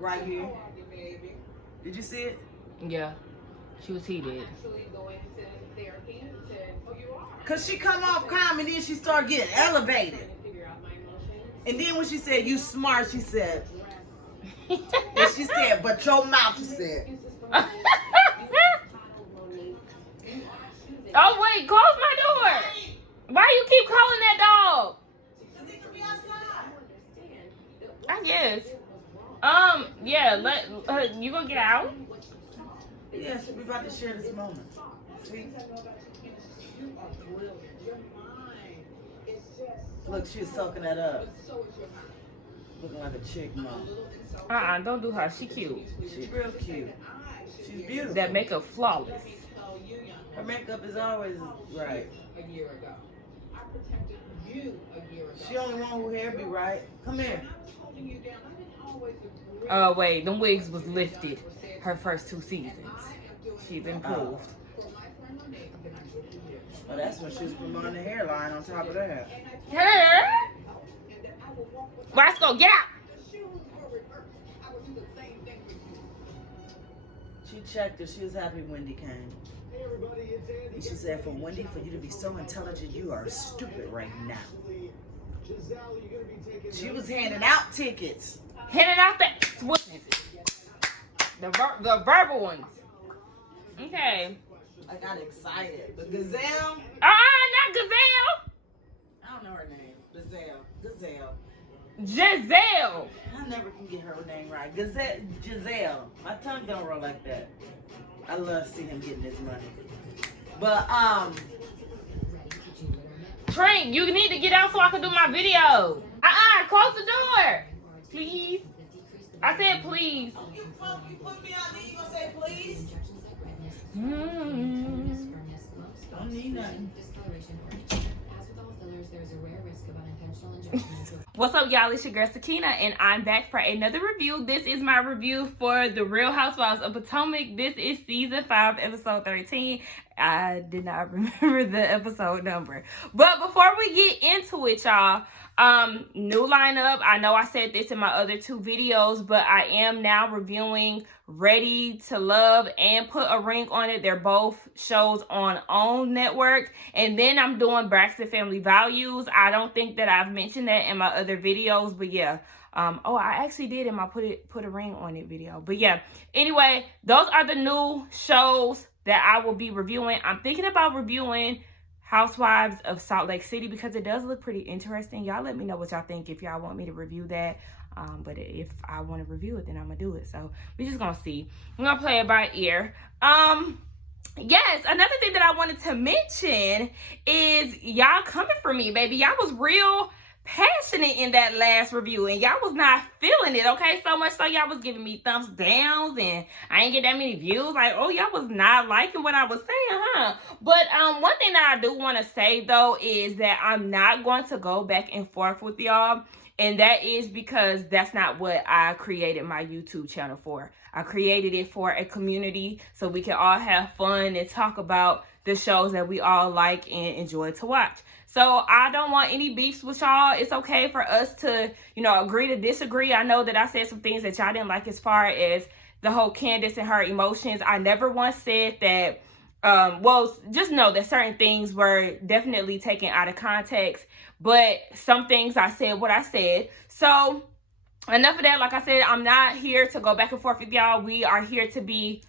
Right here. Did you see it? Yeah. She was heated. Cause she come off calm and then she start getting elevated. And then when she said you smart, she said, and she said, but your mouth, she said. Oh wait, close my door. Why you keep calling that dog? I guess. Yeah, you gonna get out? Yeah, we about to share this moment. See? Look, she's soaking that up. Looking like a chick, mom. Don't do her. She cute. She's real cute. She's beautiful. That makeup flawless. Her makeup is always right. She only one who hair be right. Come here. Oh wait, them wigs was lifted her first 2 seasons. She's improved. Well, that's when she was promoting the hairline on top of that. Roscoe, get out! She checked her. She was happy Wendy came. And she said, for Wendy, for you to be so intelligent, you are stupid right now. She was handing out tickets. Handing out what is it? The verbal ones. Okay. I got excited. But Gizelle? Not Gizelle. I don't know her name. Gizelle. Gizelle. I never can get her name right. Gizelle. My tongue don't roll like that. I love seeing him getting his money. But, Frank, you need to get out so I can do my video. Close the door. Please. I said please. You put me out there, you gonna say please? Don't need nothing. What's up, y'all? It's your girl Sakina, and I'm back for another review. This is my review for The Real Housewives of Potomac. This is season 5, episode 13. I did not remember the episode number. But before we get into it, y'all, new lineup. I know I said this in my other 2 videos, but I am now reviewing Ready to Love and Put a Ring on It. They're both shows on OWN network. And then I'm doing Braxton Family Values. I don't think that I've mentioned that in my other videos, but yeah. I actually did in my put a ring on it video. But yeah, anyway, those are the new shows that I will be reviewing. I'm thinking about reviewing Housewives of Salt Lake City because it does look pretty interesting. Y'all let me know what y'all think if y'all want me to review that. But if I want to review it, then I'm gonna do it. So we're just gonna see. I'm gonna play it by ear. Yes, another thing that I wanted to mention is y'all coming for me, baby. Y'all was real passionate in that last review and y'all was not feeling it, okay? So much so y'all was giving me thumbs downs and I ain't get that many views. Like, oh, y'all was not liking what I was saying, huh? But one thing that I do want to say though is that I'm not going to go back and forth with y'all, and that is because that's not what I created my YouTube channel for. I created it for a community so we can all have fun and talk about the shows that we all like and enjoy to watch. So I don't want any beefs with y'all. It's okay for us to, agree to disagree. I know that I said some things that y'all didn't like as far as the whole Candiace and her emotions. I never once said that, just know that certain things were definitely taken out of context, but some things I said what I said. So enough of that. Like I said, I'm not here to go back and forth with y'all. We are here to be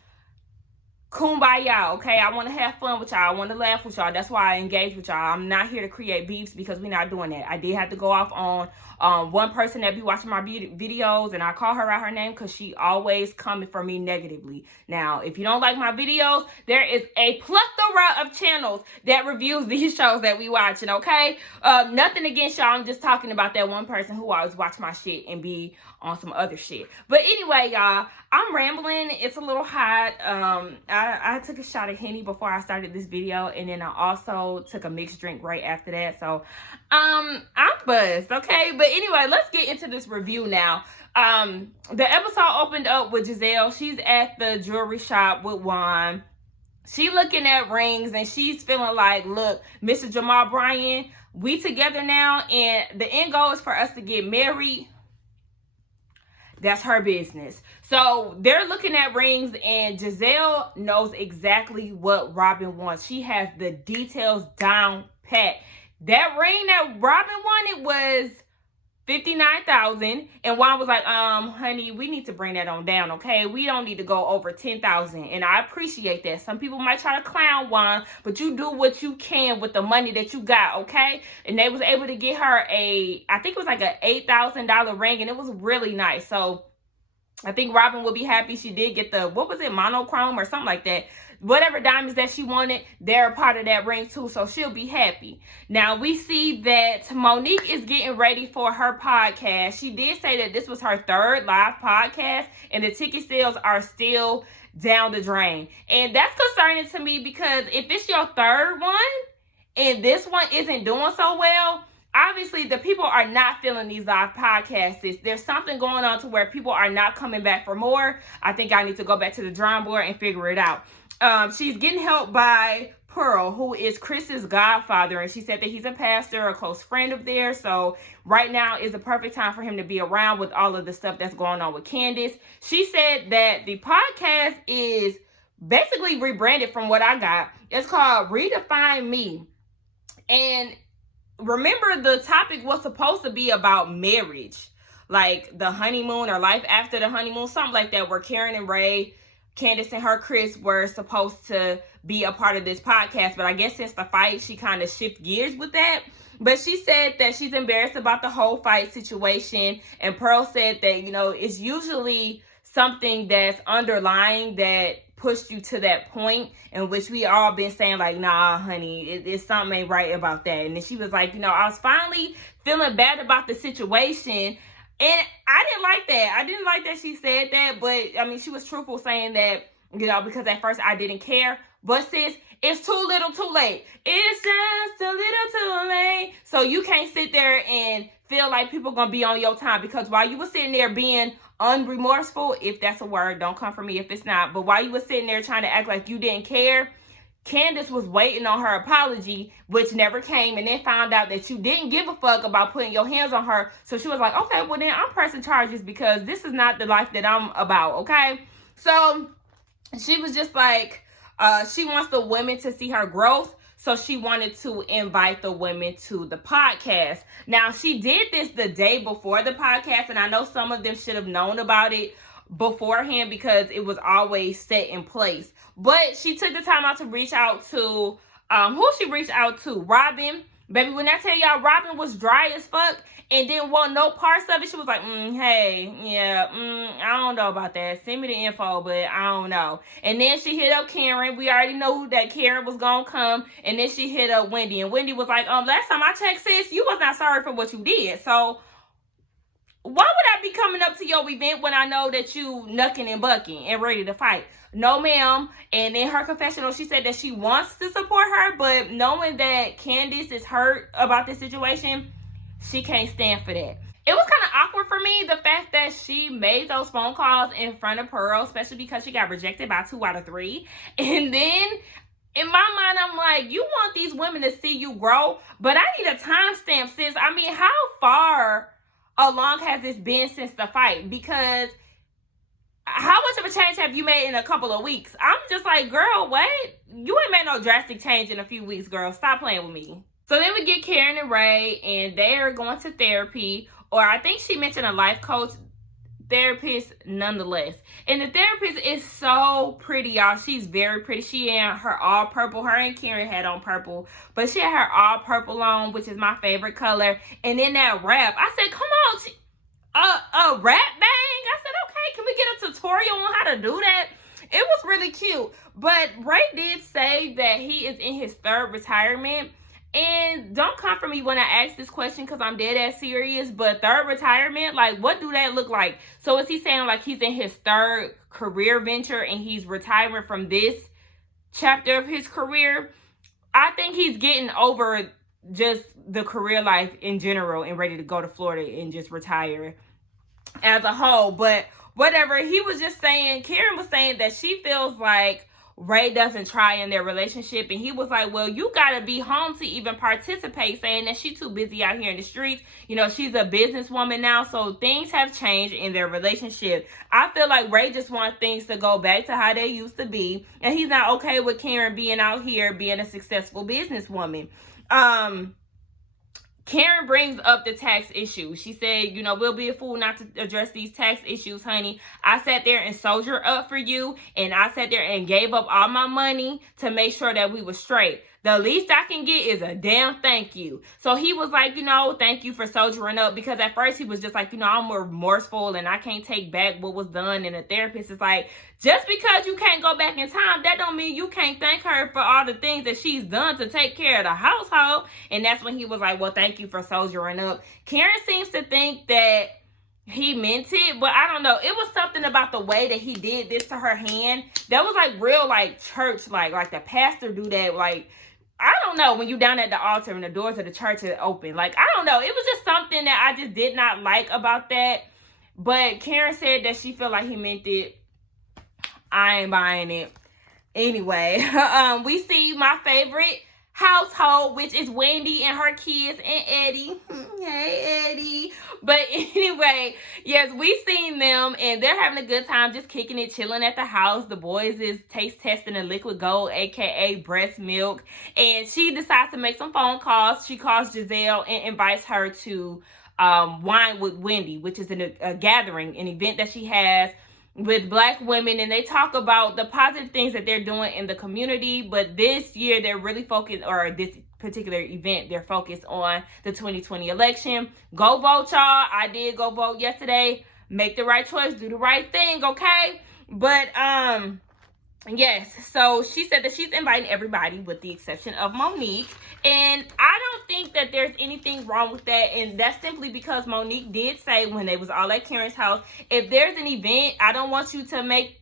kumbaya, okay? I want to have fun with y'all. I want to laugh with y'all. That's why I engage with y'all. I'm not here to create beefs because we're not doing that. I did have to go off on one person that be watching my videos, and I call her out her name because she always coming for me negatively. Now, if you don't like my videos, there is a plethora of channels that reviews these shows that we watching, okay? Nothing against y'all. I'm just talking about that one person who always watch my shit and be on some other shit. But anyway, y'all, I'm rambling. It's a little hot. I took a shot of Henny before I started this video, and then I also took a mixed drink right after that. So I'm buzzed, okay? But anyway, let's get into this review now. The episode opened up with Gizelle. She's at the jewelry shop with Juan. She looking at rings and she's feeling like, look, Mr. Jamal Bryan, we together now, and the end goal is for us to get married. That's her business. So they're looking at rings, and Gizelle knows exactly what Robin wants. She has the details down pat. That ring that Robin wanted was $59,000, and Juan was like, honey, we need to bring that on down, okay? We don't need to go over $10,000, and I appreciate that. Some people might try to clown Juan, but you do what you can with the money that you got, okay? And they was able to get her I think it was like an $8,000 ring, and it was really nice. So I think Robin will be happy. She did get the, what was it, monochrome or something like that. Whatever diamonds that she wanted, they're a part of that ring too, so she'll be happy. Now, we see that Monique is getting ready for her podcast. She did say that this was her third live podcast, and the ticket sales are still down the drain. And that's concerning to me, because if it's your third one, and this one isn't doing so well, obviously the people are not feeling these live podcasts. There's something going on to where people are not coming back for more. I think I need to go back to the drawing board and figure it out. She's getting help by Pearl, who is Chris's godfather, and she said that he's a pastor, a close friend of theirs. So right now is the perfect time for him to be around with all of the stuff that's going on with Candiace. She said that the podcast is basically rebranded from what I got. It's called Redefine Me. And remember, the topic was supposed to be about marriage, like the honeymoon or life after the honeymoon, something like that, where Karen and Ray, Candiace and her Chris were supposed to be a part of this podcast. But I guess since the fight, she kind of shifted gears with that. But she said that she's embarrassed about the whole fight situation. And Pearl said that, you know, it's usually something that's underlying that pushed you to that point, in which we all been saying like, nah, honey, it's something ain't right about that. And then she was like, you know, I was finally feeling bad about the situation. And I didn't like that. I didn't like that she said that, but I mean, she was truthful saying that, you know, because at first I didn't care. But sis, it's too little too late. It's just a little too late. So you can't sit there and feel like people gonna be on your time, because while you were sitting there being unremorseful, if that's a word, don't come for me if it's not, but while you were sitting there trying to act like you didn't care, Candiace was waiting on her apology, which never came, and then found out that you didn't give a fuck about putting your hands on her. So she was like, okay, well then I'm pressing charges, because this is not the life that I'm about, okay? So she was just like, she wants the women to see her growth, so she wanted to invite the women to the podcast. Now, she did this the day before the podcast, and I know some of them should have known about it beforehand because it was always set in place. But she took the time out to reach out to, who she reached out to? Robin. Baby, when I tell y'all, Robin was dry as fuck and didn't want no parts of it. She was like, hey, yeah, I don't know about that. Send me the info, but I don't know. And then she hit up Karen. We already know that Karen was going to come. And then she hit up Wendy. And Wendy was like, last time I checked, sis, you was not sorry for what you did. So why would I be coming up to your event when I know that you knucking and bucking and ready to fight? No, ma'am. And in her confessional, she said that she wants to support her, but knowing that Candiace is hurt about this situation, she can't stand for that. It was kind of awkward for me, the fact that she made those phone calls in front of Pearl, especially because she got rejected by 2 out of 3. And then in my mind, I'm like, you want these women to see you grow, but I need a timestamp, sis. I mean, how far along has this been since the fight? Because how much of a change have you made in a couple of weeks? I'm just like, girl, what? You ain't made no drastic change in a few weeks, girl. Stop playing with me. So then we get Karen and Ray, and they are going to therapy, or I think she mentioned a life coach therapist nonetheless. And the therapist is so pretty, y'all. She's very pretty. She had her all purple. Her and Karen had on purple, but she had her all purple on, which is my favorite color. And then that wrap, I said, come on, a wrap bang. I said, okay, can we get a tutorial on how to do that? It was really cute. But Ray did say that he is in his 3rd retirement. And don't come for me when I ask this question, because I'm dead ass serious. But 3rd retirement, like, what do that look like? So is he saying like he's in his 3rd career venture and he's retiring from this chapter of his career? I think he's getting over just the career life in general and ready to go to Florida and just retire as a whole. But whatever, he was just saying, Karen was saying that she feels like Ray doesn't try in their relationship. And he was like, well, you gotta be home to even participate, saying that she's too busy out here in the streets. You know, she's a businesswoman now, so things have changed in their relationship. I feel like Ray just wants things to go back to how they used to be, and he's not okay with Karen being out here being a successful businesswoman. Karen brings up the tax issue. She said, you know, we'll be a fool not to address these tax issues, honey. I sat there and soldiered up for you, and I sat there and gave up all my money to make sure that we were straight. The least I can get is a damn thank you. So he was like, you know, thank you for soldiering up, because at first he was just like, you know, I'm remorseful and I can't take back what was done. And the therapist is like, just because you can't go back in time, that don't mean you can't thank her for all the things that she's done to take care of the household. And that's when he was like, well, thank you for soldiering up. Karen seems to think that he meant it, but I don't know. It was something about the way that he did this to her hand that was like real, like church, like the pastor do that, like, I don't know, when you down at the altar and the doors of the church are open. Like, I don't know. It was just something that I just did not like about that. But Karen said that she felt like he meant it. I ain't buying it. Anyway, we see my favorite household, which is Wendy and her kids and Eddie. Hey, Eddie. But anyway, yes, we seen them and they're having a good time, just kicking it, chilling at the house. The boys is taste testing a liquid gold, aka breast milk. And she decides to make some phone calls. She calls Gizelle and invites her to Wine with Wendy, which is a gathering, an event that she has with Black women, and they talk about the positive things that they're doing in the community. But this year they're really focused, or this particular event, they're focused on the 2020 election. Go vote, y'all. I did go vote yesterday. Make the right choice, do the right thing, okay? But yes, so she said that she's inviting everybody with the exception of Monique. And I don't think that there's anything wrong with that. And that's simply because Monique did say when they was all at Karen's house, if there's an event, I don't want you to make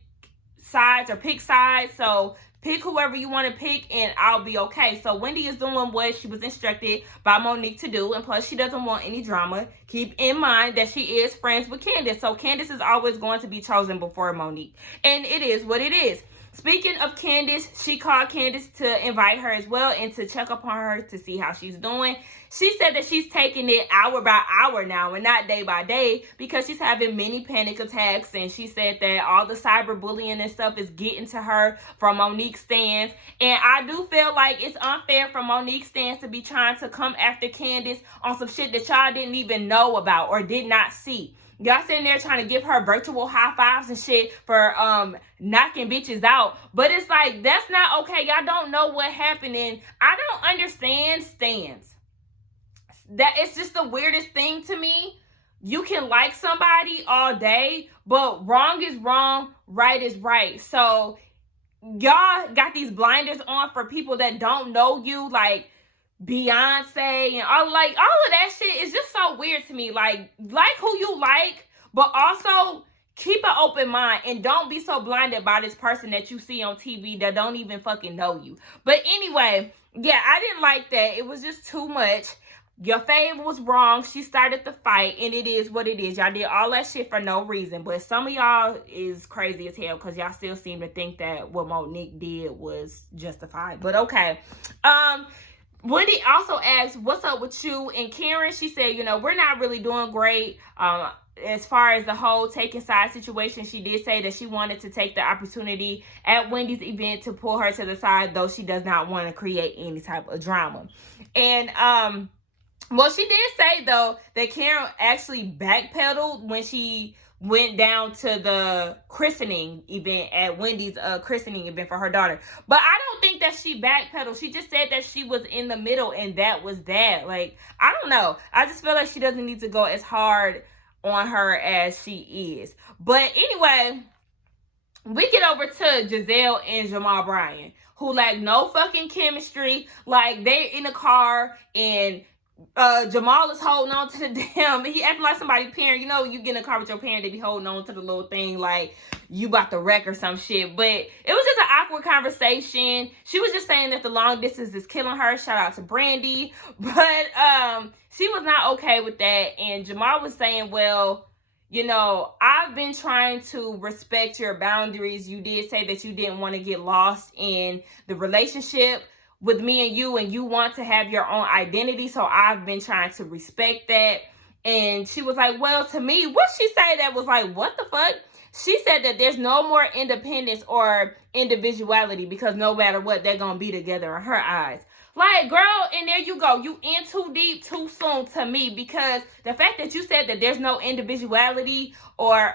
sides or pick sides. So pick whoever you want to pick and I'll be okay. So Wendy is doing what she was instructed by Monique to do. And plus, she doesn't want any drama. Keep in mind that she is friends with Candiace. So Candiace is always going to be chosen before Monique. And it is what it is. Speaking of Candiace, she called Candiace to invite her as well and to check up on her to see how she's doing. She said that she's taking it hour by hour now and not day by day because she's having many panic attacks. And she said that all the cyberbullying and stuff is getting to her from Monique's stands. And I do feel like it's unfair for Monique's stands to be trying to come after Candiace on some shit that y'all didn't even know about or did not see. Y'all sitting there trying to give her virtual high fives and shit for knocking bitches out. But it's like, that's not okay. Y'all don't know what happened. And I don't understand stands. That it's just the weirdest thing to me. You can like somebody all day, but wrong is wrong, right is right. So y'all got these blinders on for people that don't know you, like Beyonce and all of that shit is just so weird to me. Like who you like, but also keep an open mind and don't be so blinded by this person that you see on TV that don't even fucking know you. But anyway, yeah, I didn't like that. It was just too much. Your fave was wrong. She started the fight, and it is what it is. Y'all did all that shit for no reason. But some of y'all is crazy as hell because y'all still seem to think that what Monique did was justified. But okay. Wendy also asked, what's up with you and Karen? She said, you know, we're not really doing great. As far as the whole taking side situation, she did say that she wanted to take the opportunity at Wendy's event to pull her to the side, though she does not want to create any type of drama. And, well, she did say, though, that Karen actually backpedaled when she went down to the christening event at Wendy's christening event for her daughter. But I don't think that she backpedaled. She just said that she was in the middle and that was that. Like, I don't know. I just feel like she doesn't need to go as hard on her as she is. But anyway, we get over to Gizelle and Jamal Bryan, who like no fucking chemistry. Like, they're in a car and Jamal is holding on to the damn, he acting like somebody's parent. You know, you get in a car with your parent, they be holding on to the little thing like you about to wreck or some shit. But it was just an awkward conversation. She was just saying that the long distance is killing her. Shout out to Brandy. But she was not okay with that. And Jamal was saying, well, you know, I've been trying to respect your boundaries. You did say that you didn't want to get lost in the relationship with me and you want to have your own identity. So I've been trying to respect that. And she was like, well, to me, what she say that was like, what the fuck? She said that there's no more independence or individuality because no matter what, they're going to be together in her eyes. Like, girl, and there you go. You in too deep too soon to me, because the fact that you said that there's no individuality or,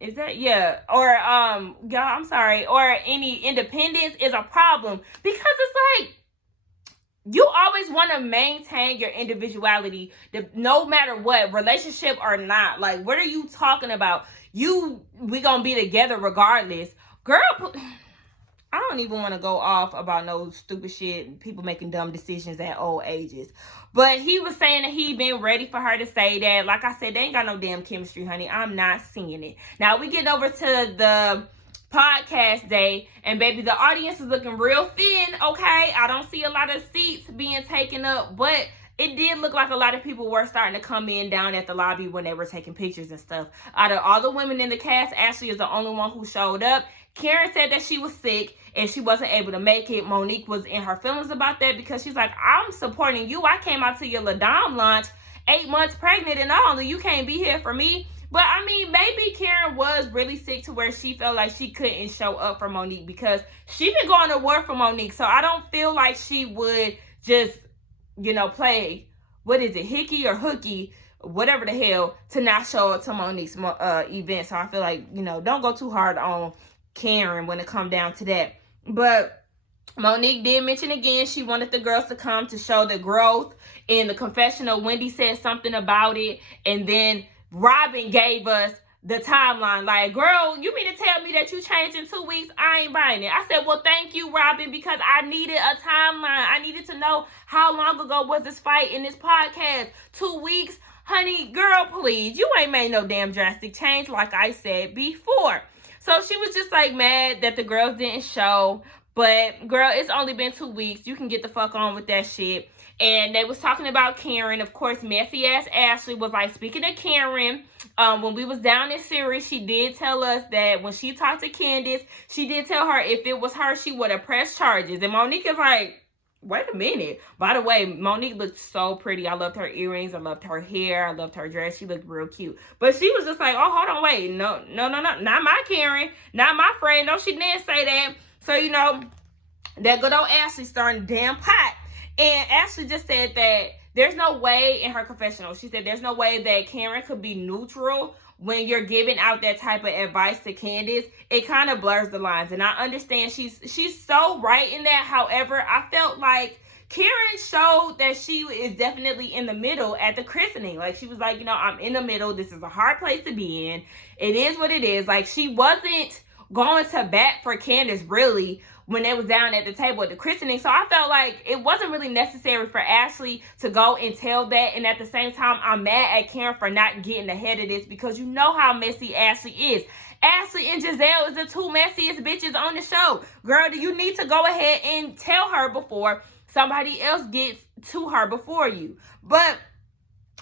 is that, yeah, or, y'all, I'm sorry, or any independence is a problem, because it's like, you always want to maintain your individuality, no matter what, relationship or not. Like, what are you talking about? We gonna be together regardless. Girl, I don't even want to go off about no stupid shit, people making dumb decisions at old ages. But he was saying that he been ready for her to say that. Like I said, they ain't got no damn chemistry, honey. I'm not seeing it. Now, we get over to the podcast day, and baby, the audience is looking real thin, okay? I don't see a lot of seats being taken up, but it did look like a lot of people were starting to come in down at the lobby when they were taking pictures and stuff. Out of all the women in the cast, Ashley is the only one who showed up. Karen said that she was sick and she wasn't able to make it. Monique was in her feelings about that because she's like, I'm supporting you. I came out to your LaDom launch 8 months pregnant, and not only you can't be here for me, but I mean, maybe Karen was really sick to where she felt like she couldn't show up for Monique, because she been going to war for Monique. So I don't feel like she would just, you know, play, what is it, hickey or hooky, whatever the hell, to not show up to Monique's event. So I feel like, you know, don't go too hard on Karen when it come down to that. But Monique did mention again she wanted the girls to come to show the growth. In the confessional, Wendy said something about it, and then Robin gave us the timeline. Like, girl, you mean to tell me that you changed in 2 weeks? I ain't buying it. I said, well, thank you, Robin, because I needed a timeline. I needed to know how long ago was this fight in this podcast. 2 weeks? Honey, girl, please. You ain't made no damn drastic change like I said before. So she was just like mad that the girls didn't show. But, girl, it's only been 2 weeks. You can get the fuck on with that shit. And they was talking about Karen. Of course, messy ass Ashley was like, speaking of Karen, when we was down in Sirius, she did tell us that when she talked to Candiace, she did tell her if it was her, she would have pressed charges. And Monique is like, wait a minute. By the way, Monique looked so pretty. I loved her earrings. I loved her hair. I loved her dress. She looked real cute. But she was just like, oh, hold on, wait. No. Not my Karen. Not my friend. No, she didn't say that. So, you know, that good old Ashley starting damn pot. And Ashley just said that there's no way, in her confessional, she said there's no way that Karen could be neutral when you're giving out that type of advice to Candiace. It kind of blurs the lines. And I understand she's so right in that. However, I felt like Karen showed that she is definitely in the middle at the christening. Like, she was like, you know, I'm in the middle. This is a hard place to be in. It is what it is. Like, she wasn't going to bat for Candiace, really, when they was down at the table at the christening. So I felt like it wasn't really necessary for Ashley to go and tell that. And at the same time, I'm mad at Karen for not getting ahead of this, because you know how messy Ashley is. Ashley and Gizelle is the two messiest bitches on the show. Girl, do you need to go ahead and tell her before somebody else gets to her before you? But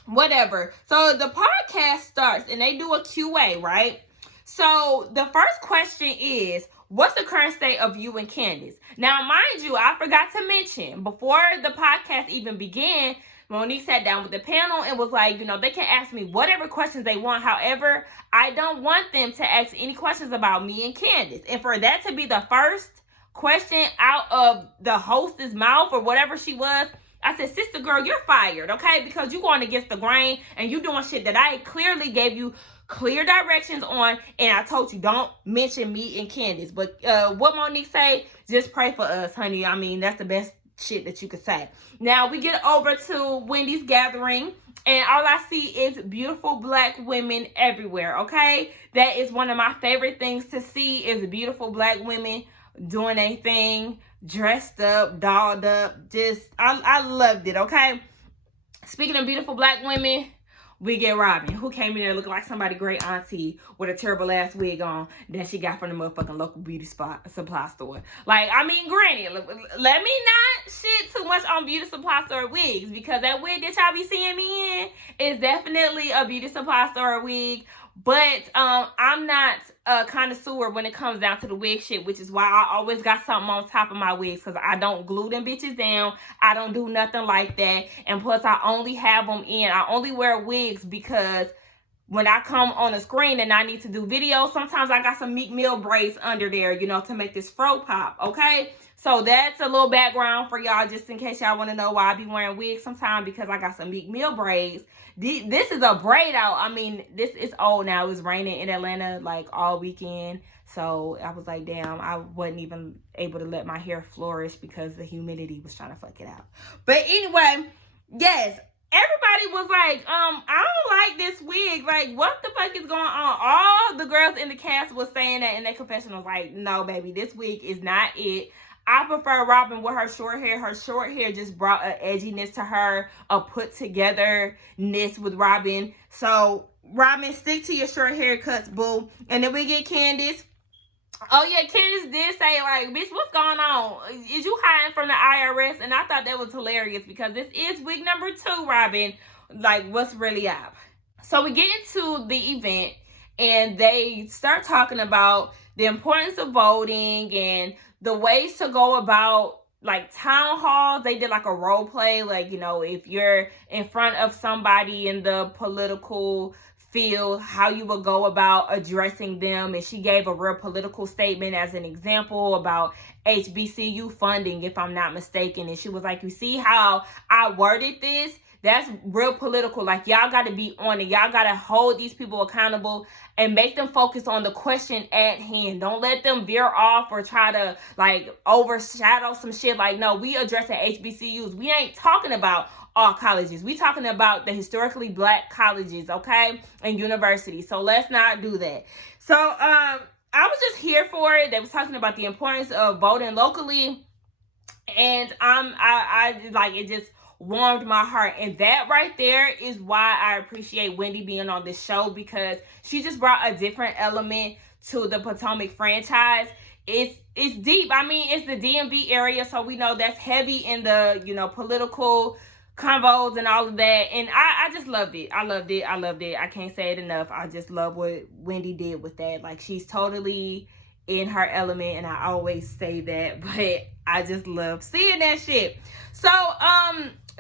whatever. So the podcast starts and they do a QA, right? So the first question is, what's the current state of you and Candiace? Now, mind you, I forgot to mention, before the podcast even began, Monique sat down with the panel and was like, you know, they can ask me whatever questions they want. However, I don't want them to ask any questions about me and Candiace. And for that to be the first question out of the hostess mouth or whatever she was, I said, sister girl, you're fired, okay? Because you're going against the grain and you doing shit that I clearly gave you clear directions on, and I told you don't mention me and Candiace. But what Monique say, just pray for us, honey. I mean, that's the best shit that you could say. Now we get over to Wendy's gathering, and all I see is beautiful black women everywhere, okay? That is one of my favorite things to see, is beautiful black women doing a thing, dressed up, dolled up. Just I loved it, okay? Speaking of beautiful black women, we get Robin, who came in there looking like somebody great auntie with a terrible ass wig on that she got from the motherfucking local beauty supply store. Like, I mean, granted, let me not shit too much on beauty supply store wigs, because that wig that y'all be seeing me in is definitely a beauty supply store wig. But I'm not a connoisseur when it comes down to the wig shit, which is why I always got something on top of my wigs, because I don't glue them bitches down. I don't do nothing like that. And plus, I only have them in. I only wear wigs because when I come on the screen and I need to do videos, sometimes I got some Meek Mill braids under there, you know, to make this fro pop, okay? So that's a little background for y'all, just in case y'all want to know why I be wearing wigs sometimes, because I got some Meek Mill braids. This is a braid out. I mean, this is old now. It was raining in Atlanta like all weekend. So I was like, damn, I wasn't even able to let my hair flourish because the humidity was trying to fuck it out. But anyway, yes, everybody was like, I don't like this wig. Like, what the fuck is going on? All the girls in the cast was saying that in their confessionals. Like, no, baby, this wig is not it. I prefer Robin with her short hair. Her short hair just brought an edginess to her, a put-togetherness with Robin. So, Robin, stick to your short haircuts, boo. And then we get Candiace. Oh, yeah, Candiace did say, like, bitch, what's going on? Is you hiding from the IRS? And I thought that was hilarious, because this is wig number 2, Robin. Like, what's really up? So, we get into the event, and they start talking about the importance of voting and the ways to go about, like, town halls. They did like a role play, like, you know, if you're in front of somebody in the political field, how you would go about addressing them. And she gave a real political statement as an example about HBCU funding, if I'm not mistaken. And she was like, you see how I worded this? That's real political. Like, y'all got to be on it. Y'all got to hold these people accountable and make them focus on the question at hand. Don't let them veer off or try to, like, overshadow some shit. Like, no, we addressing HBCUs. We ain't talking about all colleges. We talking about the historically black colleges, okay, and universities. So let's not do that. So I was just here for it. They was talking about the importance of voting locally, and I like, it just warmed my heart. And that right there is why I appreciate Wendy being on this show, because she just brought a different element to the Potomac franchise. It's deep. I mean, it's the DMV area, so we know that's heavy in the, you know, political convos and all of that. And I just loved it. I loved it. I can't say it enough. I just love what Wendy did with that. Like, she's totally in her element, and I always say that, but I just love seeing that shit. So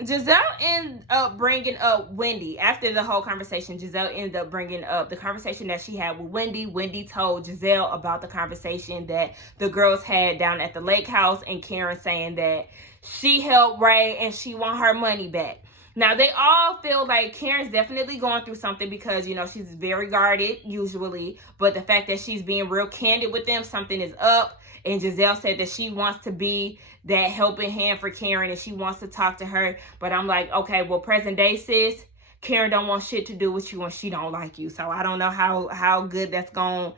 Gizelle ended up bringing up Wendy. After the whole conversation, Gizelle ended up bringing up the conversation that she had with Wendy. Wendy told Gizelle about the conversation that the girls had down at the lake house, and Karen saying that she helped Ray and she want her money back. Now, they all feel like Karen's definitely going through something, because, you know, she's very guarded usually, but the fact that she's being real candid with them, something is up. And Gizelle said that she wants to be that helping hand for Karen, and she wants to talk to her. But I'm like, okay, well, present day, sis, Karen don't want shit to do with you, and she don't like you. So I don't know how good that's gonna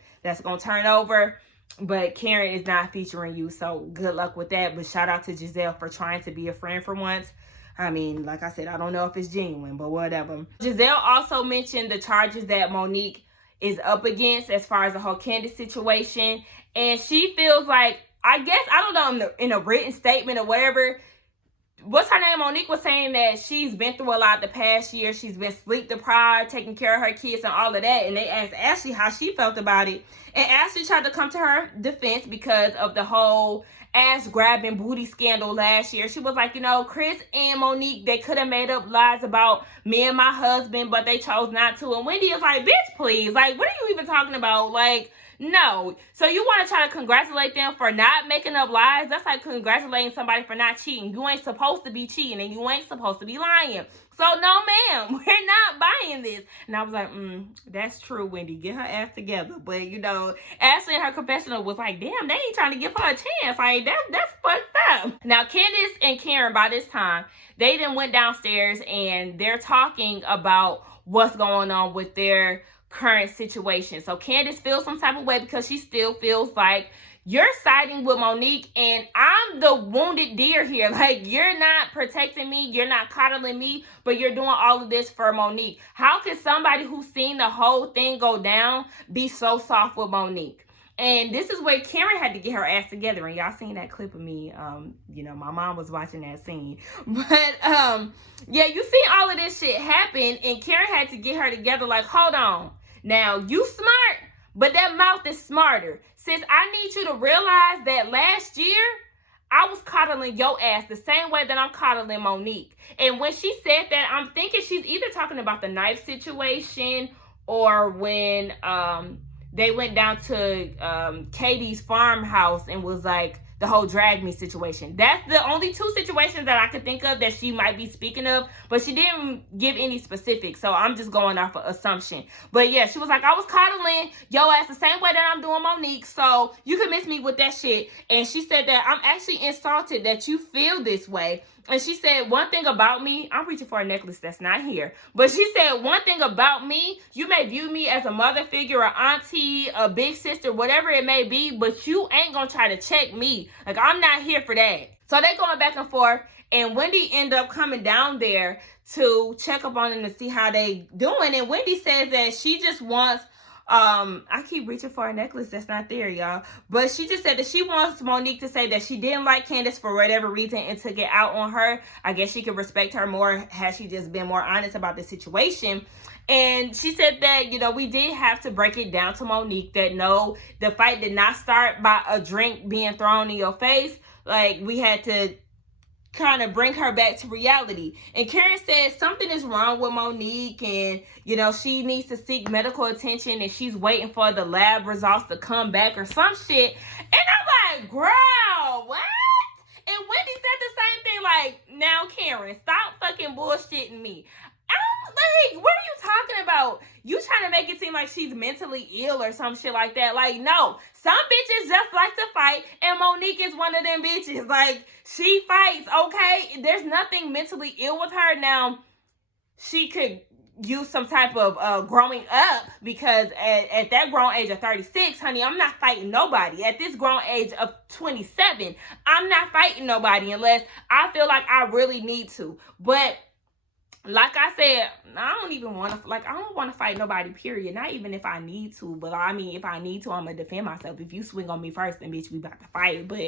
turn over. But Karen is not featuring you, so good luck with that. But shout out to Gizelle for trying to be a friend for once. I mean, like I said, I don't know if it's genuine, but whatever. Gizelle also mentioned the charges that Monique is up against as far as the whole Candiace situation. And she feels like, I guess, I don't know, in a written statement or whatever, what's her name? Monique was saying that she's been through a lot the past year. She's been sleep deprived, taking care of her kids and all of that. And they asked Ashley how she felt about it. And Ashley tried to come to her defense because of the whole ass grabbing booty scandal last year. She was like, you know, Chris and Monique, they could have made up lies about me and my husband, but they chose not to. And Wendy is like, bitch, please. Like, what are you even talking about? Like, no. So you want to try to congratulate them for not making up lies? That's like congratulating somebody for not cheating. You ain't supposed to be cheating, and you ain't supposed to be lying. So no, ma'am, we're not buying this. And I was like, that's true, Wendy. Get her ass together. But, you know, Ashley in her confessional was like, damn, they ain't trying to give her a chance. Like, that's fucked up. Now, Candiace and Karen, by this time, they then went downstairs, and they're talking about what's going on with their current situation. So Candiace feels some type of way because she still feels like you're siding with Monique, and I'm the wounded deer here. Like, you're not protecting me, you're not coddling me, but you're doing all of this for Monique. How could somebody who's seen the whole thing go down be so soft with Monique? And this is where Karen had to get her ass together. And y'all seen that clip of me. My mom was watching that scene. But, yeah, you see all of this shit happen. And Karen had to get her together like, hold on. Now, you smart, but that mouth is smarter. Sis, I need you to realize that last year, I was coddling your ass the same way that I'm coddling Monique. And when she said that, I'm thinking she's either talking about the knife situation or when they went down to Katie's farmhouse and was like the whole drag me situation. That's the only two situations that I could think of that she might be speaking of, but she didn't give any specifics, so I'm just going off of assumption. But yeah, she was like, I was coddling your ass the same way that I'm doing Monique, so you can miss me with that shit. And she said that I'm actually insulted that you feel this way. And she said, one thing about me, I'm reaching for a necklace that's not here. But she said, one thing about me, you may view me as a mother figure, an auntie, a big sister, whatever it may be, but you ain't gonna try to check me. Like, I'm not here for that. So they going back and forth, and Wendy ended up coming down there to check up on them to see how they doing. And Wendy says that she just wants, I keep reaching for a necklace that's not there, y'all. But she just said that she wants Monique to say that she didn't like Candiace for whatever reason and took it out on her. I guess she could respect her more had she just been more honest about the situation. And she said that, we did have to break it down to Monique that no, the fight did not start by a drink being thrown in your face. Like, we had to kind of bring her back to reality. And Karen said something is wrong with Monique, and she needs to seek medical attention, and she's waiting for the lab results to come back or some shit. And I'm like, girl, what? And Wendy said the same thing, like, now Karen, stop fucking bullshitting me. I'm like, what are you talking about? You trying to make it seem like she's mentally ill or some shit like that. Like, no. Some bitches just like to fight, and Monique is one of them bitches. Like, she fights, okay? There's nothing mentally ill with her. Now, she could use some type of growing up, because at that grown age of 36, honey, I'm not fighting nobody. At this grown age of 27, I'm not fighting nobody unless I feel like I really need to. But like I said, I don't want to fight nobody, period. Not even if I need to. But I mean, if I need to, I'm going to defend myself. If you swing on me first, then bitch, we about to fight. But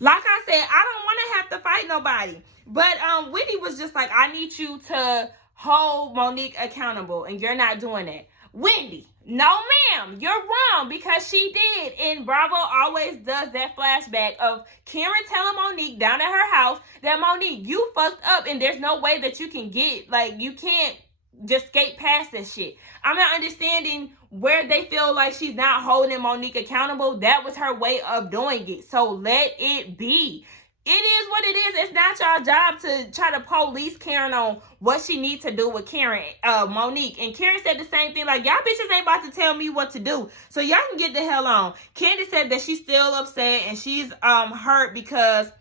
like I said, I don't want to have to fight nobody. But Wendy was just like, I need you to hold Monique accountable, and you're not doing that. Wendy, no ma'am, you're wrong, because she did. And Bravo always does that flashback of Karen telling Monique down at her house that, Monique, you fucked up, and there's no way that you can you can't just skate past this shit. I'm not understanding where they feel like she's not holding Monique accountable. That was her way of doing it. So let it be. It is what it is. It's not y'all job to try to police Karen on what she needs to do with Monique. And Karen said the same thing, like, y'all bitches ain't about to tell me what to do, so y'all can get the hell on. Candiace said that she's still upset, and she's hurt because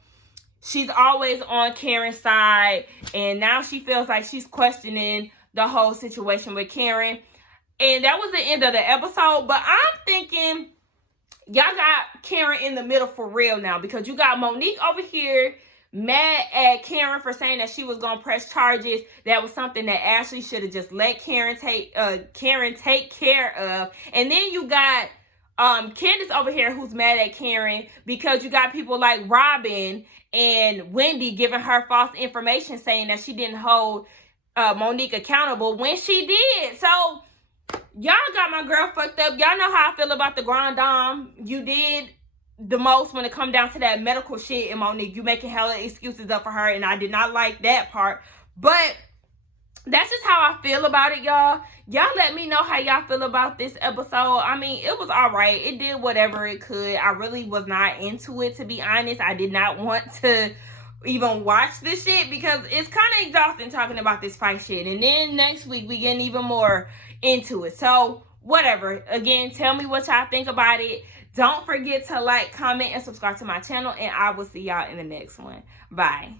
she's always on Karen's side, and now she feels like she's questioning the whole situation with Karen. And that was the end of the episode. But I'm thinking, y'all got Karen in the middle for real now, because you got Monique over here mad at Karen for saying that she was going to press charges. That was something that Ashley should have just let Karen take care of. And then you got Candiace over here who's mad at Karen because you got people like Robin and Wendy giving her false information, saying that she didn't hold Monique accountable when she did. So y'all got my girl fucked up. Y'all know how I feel about the Grand Dame. You did the most when it come down to that medical shit, and Monique, you making hella excuses up for her, and I did not like that part. But that's just how I feel about it, y'all. Y'all let me know how y'all feel about this episode. I mean, it was all right. It did whatever it could. I really was not into it, to be honest. I did not want to even watch this shit because it's kind of exhausting talking about this fight shit. And then next week, we getting even more into it. So, whatever. Again, tell me what y'all think about it. Don't forget to like, comment, and subscribe to my channel. And I will see y'all in the next one. Bye.